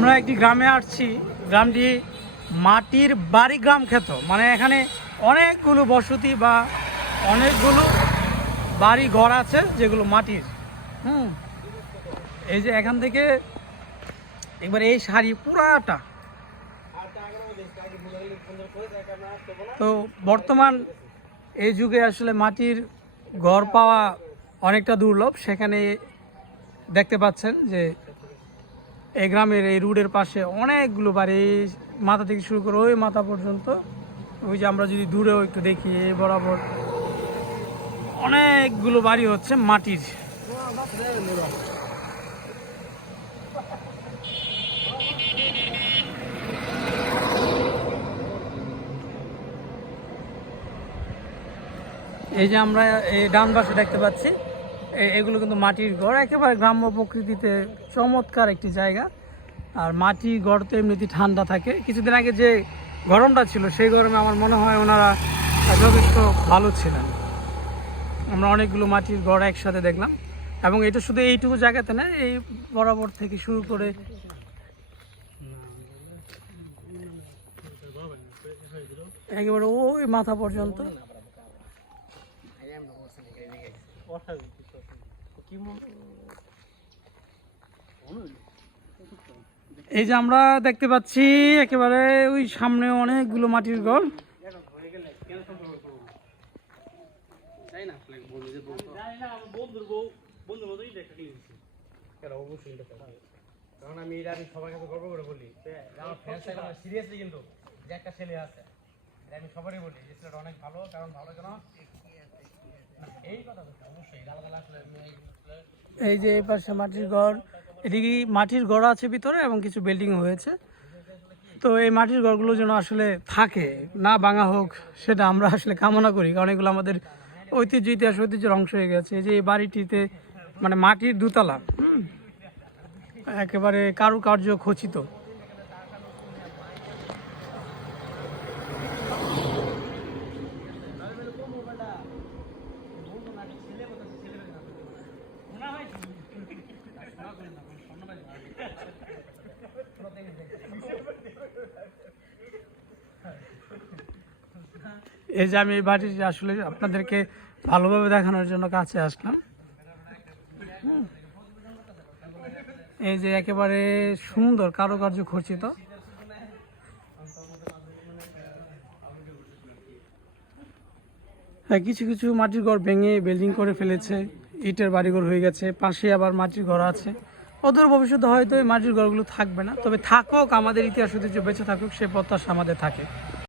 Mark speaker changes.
Speaker 1: আমরা একটি গ্রামে আসছি। গ্রামটি মাটির বাড়ি গ্রাম খ্যাত। মানে এখানে অনেকগুলো বসতি বা অনেকগুলো বাড়ি ঘর আছে যেগুলো মাটির। হুম। এই যে এখান থেকে একবার এই শাড়ি পুরাটা। তো বর্তমান এই যুগে আসলে মাটির ঘর পাওয়া অনেকটা দুর্লভ। সেখানে দেখতে পাচ্ছেন যে এই গ্রামের এই রোডের পাশে অনেকগুলো বাড়ি মাথা থেকে শুরু করে ওই মাথা পর্যন্ত। ওই যে আমরা যদি দূরেও একটু দেখি বরাবর অনেকগুলো বাড়ি হচ্ছে মাটির। এই যে আমরা এই ডান পাশে দেখতে পাচ্ছি এগুলো কিন্তু মাটির ঘর একেবারে গ্রাম্য প্রকৃতিতে চমৎকার একটি জায়গা। আর মাটির ঘর তো এমনিতে ঠান্ডা থাকে। কিছুদিন আগে যে গরমটা ছিল, সেই গরমে আমার মনে হয় ওনারা যথেষ্ট ভালো ছিলেন। আমরা অনেকগুলো মাটির ঘর একসাথে দেখলাম। এবং এটা শুধু এইটুকু জায়গাতে না, এই বরাবর থেকে শুরু করে একেবারে ওই মাথা পর্যন্ত এই যে আমরা দেখতে পাচ্ছি একেবারে ওই সামনে অনেকগুলো মাটির ঘর।
Speaker 2: কারণ আমি এটা আমি সবার কাছে গর্ব করে বলি আমার সিরিয়াসলি কিন্তু যে একটা ছেলে আছে এটা আমি সবারই বলি যে ছেলেটা অনেক ভালো কারণ ভালো কেন এই
Speaker 1: যে এই পাশে মাটির ঘর, এদিকে মাটির ঘর আছে ভিতরে এবং কিছু বিল্ডিং হয়েছে। তো এই মাটির ঘরগুলো যেন আসলে থাকে, না ভাঙা হোক, সেটা আমরা আসলে কামনা করি, কারণ এগুলো আমাদের ঐতিহ্য, ইতিহাস, ঐতিহ্যের অংশ হয়ে গেছে। এই যে এই বাড়িটিতে মানে মাটির দুতলা একেবারে কারুকার্য খচিত। এই যে আমি বাড়িটি আসলে আপনাদেরকে ভালোভাবে দেখানোর জন্য কাছে আসলাম। এই যে একেবারে সুন্দর কারুকার্য খচিত হ্যাঁ কিছু কিছু মাটির ঘর ভেঙে বিল্ডিং করে ফেলেছে, ইটের বাড়িঘর হয়ে গেছে, পাশে আবার মাটির ঘর আছে। ওদের ভবিষ্যতে হয়তো এই মাটির ঘরগুলো থাকবে না, তবে থাকুক, আমাদের ইতিহাস ঐতিহ্য বেঁচে থাকুক, সে প্রত্যাশা আমাদের থাকে।